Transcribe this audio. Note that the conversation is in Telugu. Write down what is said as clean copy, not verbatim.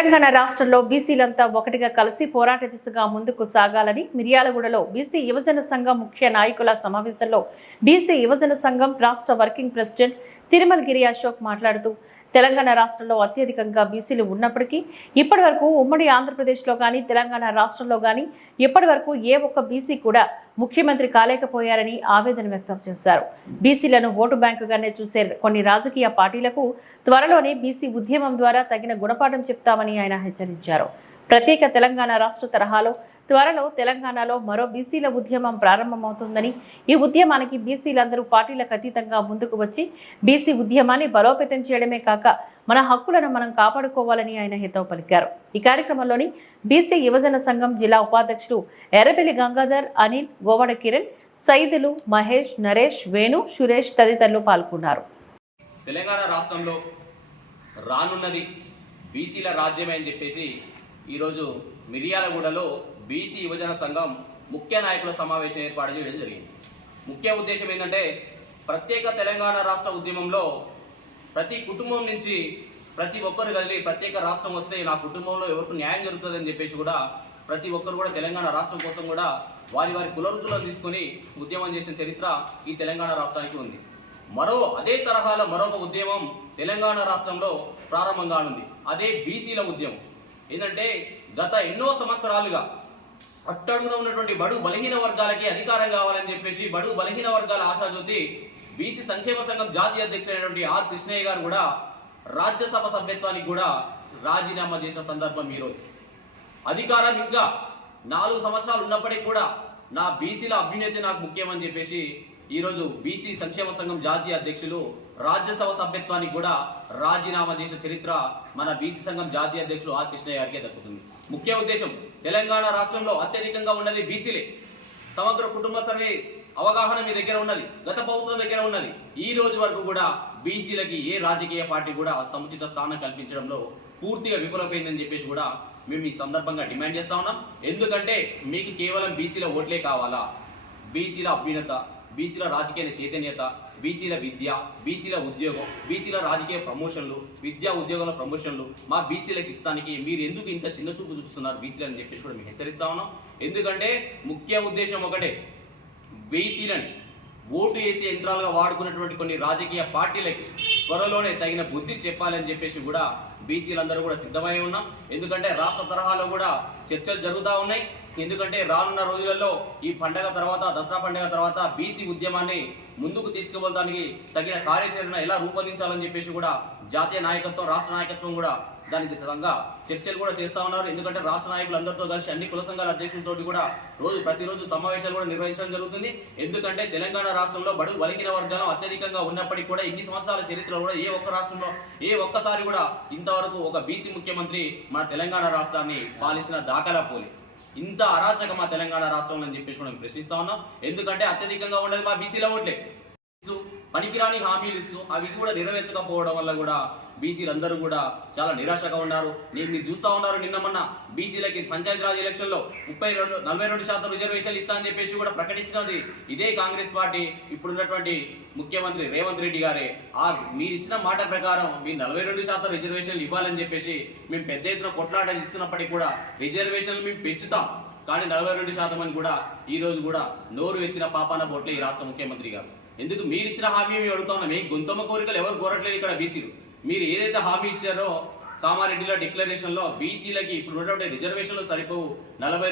తెలంగాణ రాష్ట్రంలో బీసీలంతా ఒకటిగా కలిసి పోరాట దిశగా ముందుకు సాగాలని మిర్యాలగూడలో బీసీ యువజన సంఘం ముఖ్య నాయకుల సమావేశంలో బీసీ యువజన సంఘం రాష్ట్ర వర్కింగ్ ప్రెసిడెంట్ తిరుమలగిరి అశోక్ మాట్లాడుతూ తెలంగాణ రాష్ట్రంలో అత్యధికంగా బీసీలు ఉన్నప్పటికీ ఇప్పటివరకు ఉమ్మడి ఆంధ్రప్రదేశ్లో కానీ తెలంగాణ రాష్ట్రంలో కానీ ఇప్పటివరకు ఏ ఒక్క బీసీ కూడా ముఖ్యమంత్రి కాలేకపోయారని ఆవేదన వ్యక్తం చేశారు. బీసీలను ఓటు బ్యాంకుగానే చూసే కొన్ని రాజకీయ పార్టీలకు త్వరలోనే బీసీ ఉద్యమం ద్వారా తగిన గుణపాఠం చెప్తామని ఆయన హెచ్చరించారు. ప్రత్యేక తెలంగాణ రాష్ట్ర తరహాలో త్వరలో తెలంగాణలో మరో బీసీల ఉద్యమం ప్రారంభమవుతుందని, ఈ ఉద్యమానికి బీసీలందరూ పార్టీలకు అతీతంగా ముందుకు వచ్చి బీసీ ఉద్యమాన్ని బలోపేతం చేయడమే కాక మన హక్కులను మనం కాపాడుకోవాలని ఆయన హితవు పలికారు. ఈ కార్యక్రమంలోని బీసీ యువజన సంఘం జిల్లా ఉపాధ్యక్షులు ఎర్రబెల్లి గంగాధర్, అనిల్, గోవడ కిరణ్, సైదులు, మహేష్, నరేష్, వేణు, సురేష్ తదితరులు పాల్గొన్నారు. తెలంగాణ రాష్ట్రంలో రానున్నది బీసీల రాజ్యమే అని చెప్పేసి ఈరోజు మిర్యాలగూడలో బీసీ యువజన సంఘం ముఖ్య నాయకుల సమావేశం ఏర్పాటు చేయడం జరిగింది. ముఖ్య ఉద్దేశం ఏంటంటే ప్రత్యేక తెలంగాణ రాష్ట్ర ఉద్యమంలో ప్రతి కుటుంబం నుంచి ప్రతి ఒక్కరు కలిగి ప్రత్యేక రాష్ట్రం వస్తే నా కుటుంబంలో ఎవరికి న్యాయం జరుగుతుందని చెప్పేసి కూడా ప్రతి ఒక్కరు కూడా తెలంగాణ రాష్ట్రం కోసం కూడా వారి వారి కులవృత్తులను తీసుకొని ఉద్యమం చేసిన చరిత్ర ఈ తెలంగాణ రాష్ట్రానికి ఉంది. అదే తరహాలో మరొక ఉద్యమం తెలంగాణ రాష్ట్రంలో ప్రారంభం కానుంది. అదే బీసీల ఉద్యమం. ఏంటంటే గత ఎన్నో సంవత్సరాలుగా అట్టడుగున ఉన్నటువంటి బడు బలహీన వర్గాలకి అధికారం కావాలని చెప్పేసి బడు బలహీన వర్గాల ఆశాజ్యోతి బీసీ సంక్షేమ సంఘం జాతీయ అధ్యక్షుడైనటువంటి ఆర్ కృష్ణయ్య గారు కూడా రాజ్యసభ సభ్యత్వానికి కూడా రాజీనామా చేసిన సందర్భం ఈరోజు. అధికారం ఇంకా 4 సంవత్సరాలు ఉన్నప్పటికీ కూడా నా బీసీల అభ్యున్నతి నాకు ముఖ్యమని చెప్పేసి ఈరోజు బీసీ సంక్షేమ సంఘం జాతీయ అధ్యక్షులు రాజ్యసభ సభ్యత్వానికి కూడా రాజీనామా చేసిన చరిత్ర మన బీసీ సంఘం జాతీయ అధ్యక్షులు ఆర్ కృష్ణయ్య గారికే దక్కుతుంది. ముఖ్య ఉద్దేశం తెలంగాణ రాష్ట్రంలో అత్యధికంగా ఉన్నది బీసీలే. సమగ్ర కుటుంబ సర్వే అవగాహన మీ దగ్గర ఉన్నది, గత ప్రభుత్వం దగ్గర ఉన్నది. ఈ రోజు వరకు కూడా బీసీలకి ఏ రాజకీయ పార్టీ కూడా సముచిత స్థానం కల్పించడంలో పూర్తిగా విఫలమైందని చెప్పేసి కూడా మేము ఈ సందర్భంగా డిమాండ్ చేస్తా ఉన్నాం. ఎందుకంటే మీకు కేవలం బీసీల ఓట్లే కావాలా? బీసీల అభ్యున్నత, బీసీల రాజకీయ చైతన్యత, బీసీల విద్య, బీసీల ఉద్యోగం, బీసీల రాజకీయ ప్రమోషన్లు, విద్యా ఉద్యోగాల ప్రమోషన్లు మా బీసీలకు ఇస్తానికి మీరు ఎందుకు ఇంత చిన్న చూపు చూస్తున్నారు బీసీలు అని చెప్పేసి కూడా మేము హెచ్చరిస్తా ఉన్నాం. ఎందుకంటే ముఖ్య ఉద్దేశం ఒకటే, బీసీలని ఓటు వేసే యంత్రాలుగా వాడుకున్నటువంటి కొన్ని రాజకీయ పార్టీలకి త్వరలోనే తగిన బుద్ధి చెప్పాలని చెప్పేసి కూడా బీసీలందరూ కూడా సిద్ధమై ఉన్నాం. ఎందుకంటే రాష్ట్ర తరహాలో కూడా చర్చలు జరుగుతూ ఉన్నాయి. ఎందుకంటే రానున్న రోజులలో ఈ పండగ తర్వాత, దసరా పండుగ తర్వాత బీసీ ఉద్యమాన్ని ముందుకు తీసుకువెళ్ళడానికి తగిన కార్యాచరణ ఎలా రూపొందించాలని చెప్పేసి కూడా జాతీయ నాయకత్వం, రాష్ట్ర నాయకత్వం కూడా దానికి సంఘంగా చర్చలు కూడా చేస్తా ఉన్నారు. ఎందుకంటే రాష్ట్ర నాయకులందరితో కలిసి అన్ని కుల సంఘాల అధ్యక్షులతో కూడా ప్రతిరోజు సమావేశాలు కూడా నిర్వహించడం జరుగుతుంది. ఎందుకంటే తెలంగాణ రాష్ట్రంలో బడు బలహీన వర్గాలు అత్యధికంగా ఉన్నప్పటికీ కూడా ఇన్ని సంవత్సరాల చరిత్రలో కూడా ఏ ఒక్క రాష్ట్రంలో ఏ ఒక్కసారి కూడా ఇంతవరకు ఒక బీసీ ముఖ్యమంత్రి మన తెలంగాణ రాష్ట్రాన్ని పాలించిన దాఖలా పోలే. ఇంత అరాచక మా తెలంగాణ రాష్ట్రంలో అని చెప్పేసి మనం ప్రశ్నిస్తా ఉన్నాం. ఎందుకంటే అత్యధికంగా ఉండేది మా బీసీల ఓట్లే. పనికిరాని హామీలు ఇస్తూ అవి కూడా నెరవేర్చకపోవడం వల్ల కూడా బీసీలందరూ కూడా చాలా నిరాశగా ఉన్నారు. మీరు చూస్తా ఉన్నారు, నిన్న మొన్న బీసీలకి పంచాయతీరాజ్ ఎలక్షన్ లో 42% రిజర్వేషన్లు ఇస్తా అని చెప్పేసి కూడా ప్రకటించినది ఇదే కాంగ్రెస్ పార్టీ. ఇప్పుడున్నటువంటి ముఖ్యమంత్రి రేవంత్ రెడ్డి గారే మీరు ఇచ్చిన మాట ప్రకారం మీరు 42% రిజర్వేషన్లు ఇవ్వాలని చెప్పేసి మేము పెద్ద ఎత్తున కొట్లాట ఇస్తున్నప్పటికీ కూడా రిజర్వేషన్లు మేము పెంచుతాం కానీ 42% అని కూడా ఈ రోజు కూడా నోరు ఎత్తిన పాపాన పోట్లే ఈ రాష్ట్ర ముఖ్యమంత్రి గారు. ఎందుకు మీరు ఇచ్చిన హామీ మేము అడుగుతా ఉన్నాం. మీ గొంతమ్మ కోరికలు ఎవరు కోరట్లేదు ఇక్కడ బీసీలు. మీరు ఏదైతే హామీ ఇచ్చారో కామారెడ్డిలో డిక్లరేషన్ లో బీసీలకి ఇప్పుడు ఉన్నటువంటి రిజర్వేషన్లు సరిపోవు, 42